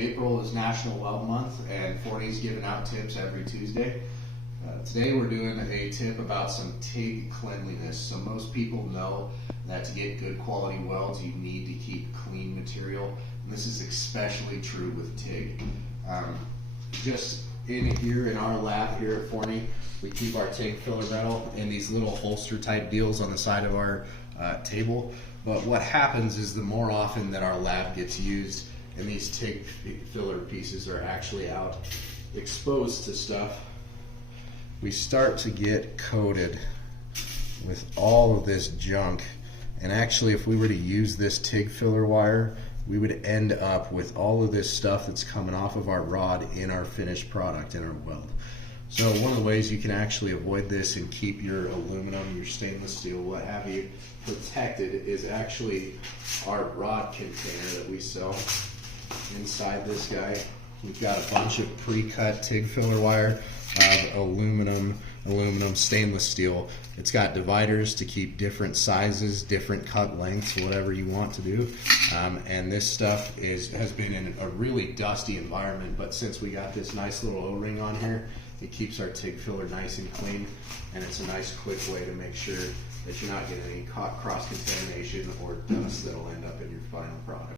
April is National Weld Month, and 40's giving out tips every Tuesday. Today we're doing a tip about some TIG cleanliness. So most people know that to get good quality welds you need to keep clean material, and this is especially true with TIG. Just in here in our lab here at Forney, we keep our TIG filler metal in these little holster type deals on the side of our table. But what happens is the more often that our lab gets used and these TIG filler pieces are actually out exposed to stuff, we start to get coated with all of this junk. And actually, if we were to use this TIG filler wire, we would end up with all of this stuff that's coming off of our rod in our finished product, in our weld. So one of the ways you can actually avoid this and keep your aluminum, your stainless steel, what have you, protected is actually our rod container that we sell. Inside this guy, we've got a bunch of pre-cut TIG filler wire, aluminum, stainless steel. It's got dividers to keep different sizes, different cut lengths, whatever you want to do. And this stuff has been in a really dusty environment, but since we got this nice little O-ring on here, it keeps our TIG filler nice and clean, and it's a nice quick way to make sure that you're not getting any cross-contamination or dust that'll end up in your final product.